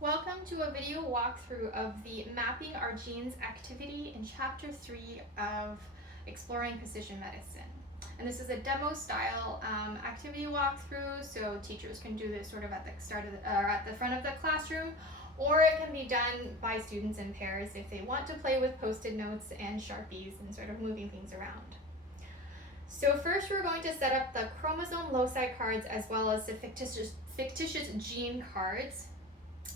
Welcome to a video walkthrough of the Mapping Our Genes activity in Chapter 3 of Exploring Precision Medicine. And this is a demo style activity walkthrough, so teachers can do this sort of at the start of or at the front of the classroom, or it can be done by students in pairs if they want to play with post-it notes and Sharpies and sort of moving things around. So first we're going to set up the chromosome loci cards as well as the fictitious gene cards.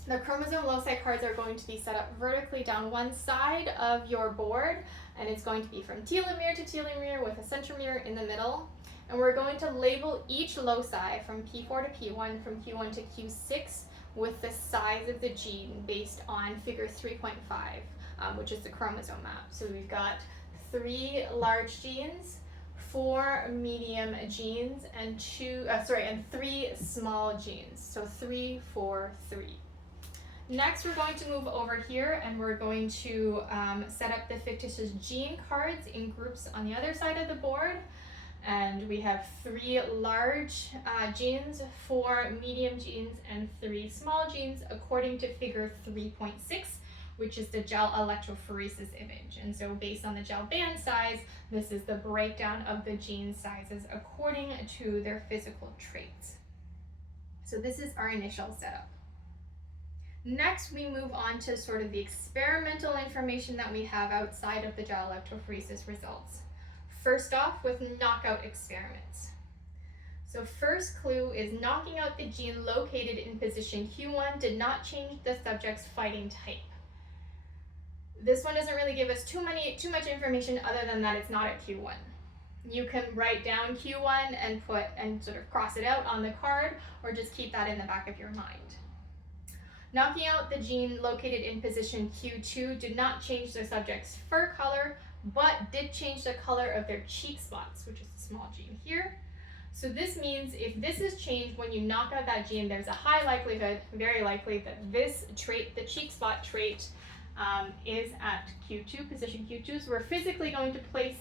The chromosome loci cards are going to be set up vertically down one side of your board, and it's going to be from telomere to telomere with a centromere in the middle. And we're going to label each loci from P4 to P1, from Q1 to Q6 with the size of the gene based on figure 3.5, which is the chromosome map. So we've got 3 large genes, 4 medium genes, and 3 small genes. So 3, 4, 3. Next, we're going to move over here and we're going to set up the fictitious gene cards in groups on the other side of the board. And we have 3 large genes, 4 medium genes, and 3 small genes according to figure 3.6, which is the gel electrophoresis image. And so based on the gel band size, this is the breakdown of the gene sizes according to their physical traits. So this is our initial setup. Next, we move on to sort of the experimental information that we have outside of the gel electrophoresis results. First off, with knockout experiments. So first clue is knocking out the gene located in position Q1 did not change the subject's fighting type. This one doesn't really give us too much information other than that it's not at Q1. You can write down Q1 and sort of cross it out on the card, or just keep that in the back of your mind. Knocking out the gene located in position Q2 did not change the subject's fur color, but did change the color of their cheek spots, which is the small gene here. So this means if this is changed when you knock out that gene, there's a high likelihood, very likely, that this trait, the cheek spot trait, is at Q2, position Q2. So we're physically going to place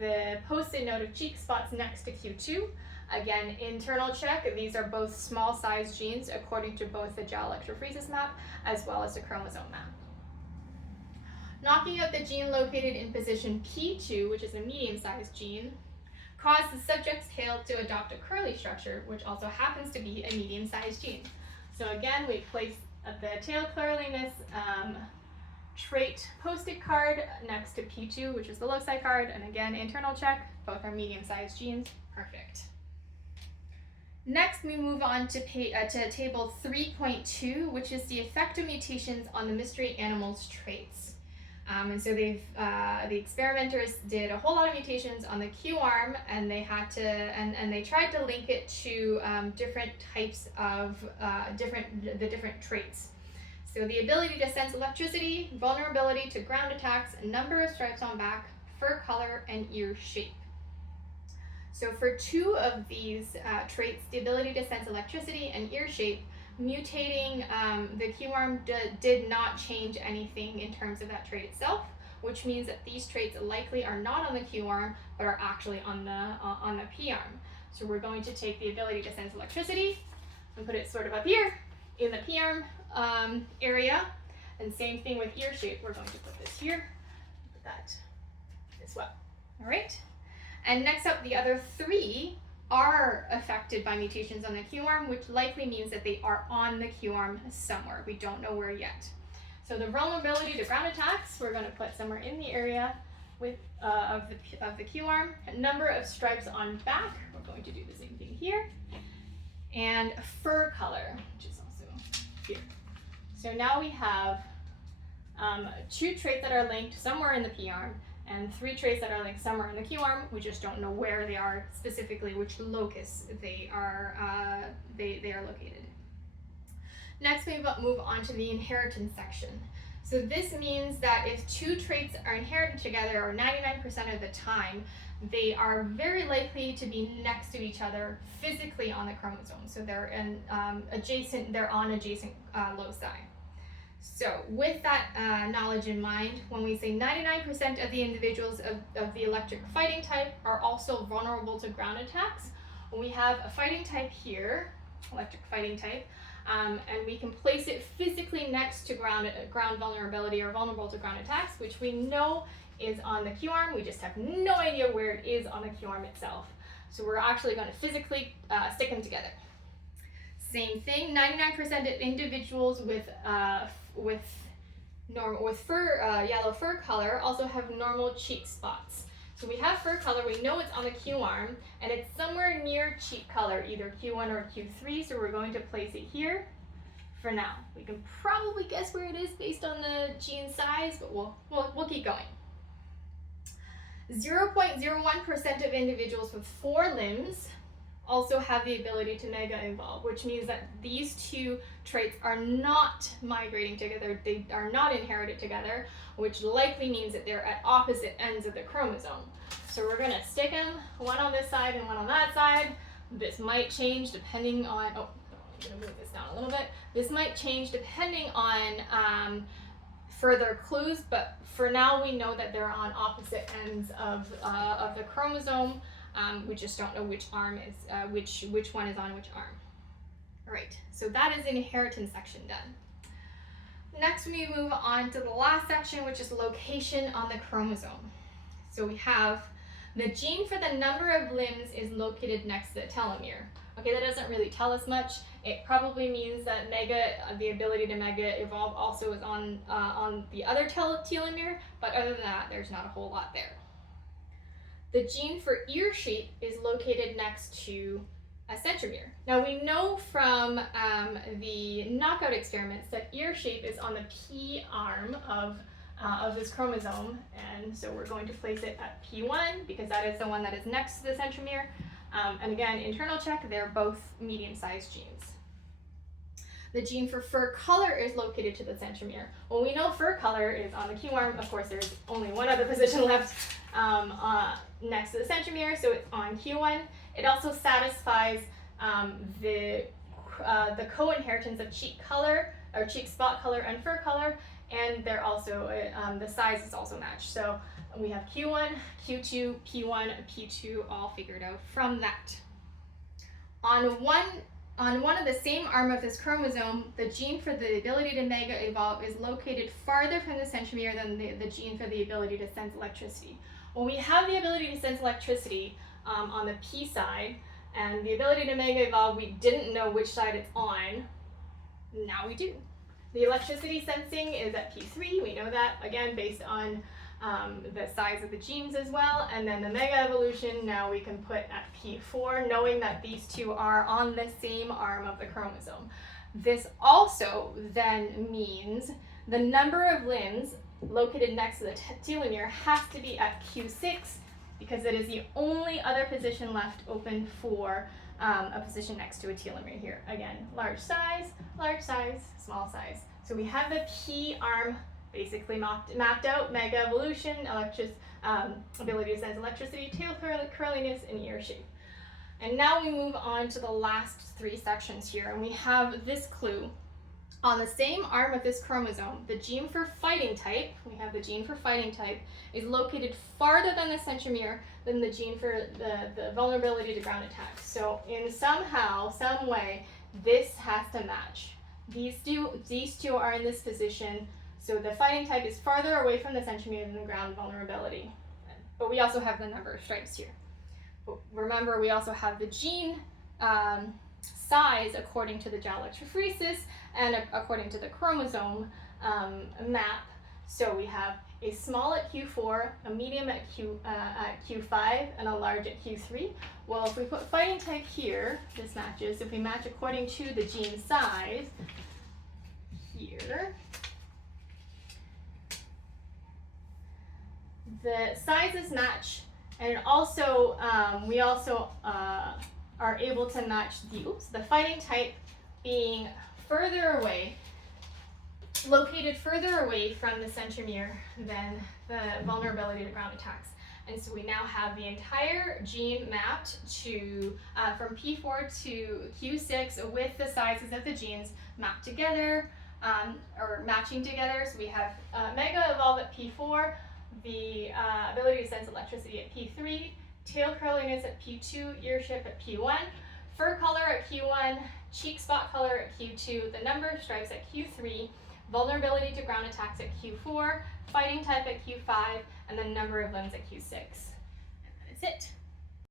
the post-it note of cheek spots next to Q2. Again, internal check, these are both small size genes according to both the gel electrophoresis map as well as the chromosome map. Knocking out the gene located in position P2, which is a medium-sized gene, caused the subject's tail to adopt a curly structure, which also happens to be a medium-sized gene. So again, we place the tail curliness trait post-it card next to P2, which is the loci card, and again, internal check, both are medium-sized genes, perfect. Next, we move on to table 3.2, which is the effect of mutations on the mystery animal's traits. And so the experimenters did a whole lot of mutations on the Q arm, and they had to, and they tried to link it to different types of different traits. So the ability to sense electricity, vulnerability to ground attacks, number of stripes on back, fur color, and ear shape. So for 2 of these traits, the ability to sense electricity and ear shape, mutating the Q arm did not change anything in terms of that trait itself, which means that these traits likely are not on the Q arm, but are actually on the P arm. So we're going to take the ability to sense electricity and put it sort of up here in the P arm area, and same thing with ear shape. We're going to put this here, put that as well. All right. And next up, the other 3 are affected by mutations on the Q arm, which likely means that they are on the Q arm somewhere. We don't know where yet. So the vulnerability to ground attacks, we're going to put somewhere in the area with of the Q arm. A number of stripes on back, we're going to do the same thing here. And fur color, which is also here. So now we have 2 traits that are linked somewhere in the P arm, and 3 traits that are linked somewhere in the Q arm. We just don't know where they are specifically, which locus they are located. Next, we move on to the inheritance section. So this means that if 2 traits are inherited together, or 99% of the time, they are very likely to be next to each other physically on the chromosome. So they're on adjacent loci. So with that knowledge in mind, when we say 99% of the individuals of the electric fighting type are also vulnerable to ground attacks, we have a fighting type here electric fighting type. And we can place it physically next to ground vulnerability or vulnerable to ground attacks, which we know is on the Q arm. We just have no idea where it is on the Q arm itself. So we're actually going to physically stick them together. Same thing, 99% of individuals with yellow fur color also have normal cheek spots. So we have fur color, we know it's on the Q arm, and it's somewhere near cheek color, either Q1 or Q3, so we're going to place it here for now. We can probably guess where it is based on the gene size, but we'll keep going. 0.01% of individuals with 4 limbs also have the ability to mega evolve, which means that these two traits are not migrating together, they are not inherited together, which likely means that they're at opposite ends of the chromosome. So we're going to stick them, one on this side and one on that side. This might change depending on, I'm going to move this down a little bit. This might change depending on further clues, but for now we know that they're on opposite ends of the chromosome. We just don't know which arm is, which one is on which arm. All right, so that is the inheritance section done. Next, we move on to the last section, which is location on the chromosome. So we have the gene for the number of limbs is located next to the telomere. Okay, that doesn't really tell us much. It probably means that the ability to mega evolve also is on the other telomere, but other than that, there's not a whole lot there. The gene for ear shape is located next to a centromere. Now we know from the knockout experiments that ear shape is on the P arm of this chromosome, and so we're going to place it at P1 because that is the one that is next to the centromere. And again, internal check, they're both medium-sized genes. The gene for fur color is located to the centromere. Well, we know fur color is on the Q arm. Of course, there's only one other position left next to the centromere, so it's on Q1. It also satisfies the co-inheritance of cheek color, or cheek spot color and fur color, and they're also the size is also matched. So we have Q1, Q2, P1, P2 all figured out from that. On one of the same arm of this chromosome, the gene for the ability to mega evolve is located farther from the centromere than the gene for the ability to sense electricity. When we have the ability to sense electricity on the P side, and the ability to mega evolve, we didn't know which side it's on. Now we do. The electricity sensing is at P3, we know that, again, based on the size of the genes as well, and then the mega evolution now we can put at P4, knowing that these two are on the same arm of the chromosome. This also then means the number of limbs located next to the telomere has to be at Q6 because it is the only other position left open for a position next to a telomere here. Again, large size, small size. So we have the P arm basically mapped out, mega evolution, ability to sense electricity, tail curliness, and ear shape. And now we move on to the last 3 sections here, and we have this clue. On the same arm of this chromosome, the gene for fighting type, is located farther than the centromere than the gene for the vulnerability to ground attacks. So in some way, this has to match. These two are in this position, so the fighting type is farther away from the centromere than the ground vulnerability. But we also have the number of stripes here. But remember, we also have the gene size according to the gel electrophoresis and according to the chromosome map. So we have a small at Q4, a medium at Q5, and a large at Q3. Well, if we put fighting type here, this matches. If we match according to the gene size here, the sizes match, and it also we also are able to match the fighting type being further away, located further away from the centromere than the vulnerability to ground attacks. And so we now have the entire gene mapped to from P4 to Q6 with the sizes of the genes mapped together or matching together. So we have mega evolve at P4, the ability to sense electricity at P3, tail curliness at P2, ear shape at P1, fur color at Q1, cheek spot color at Q2, the number of stripes at Q3, vulnerability to ground attacks at Q4, fighting type at Q5, and the number of limbs at Q6. And that is it.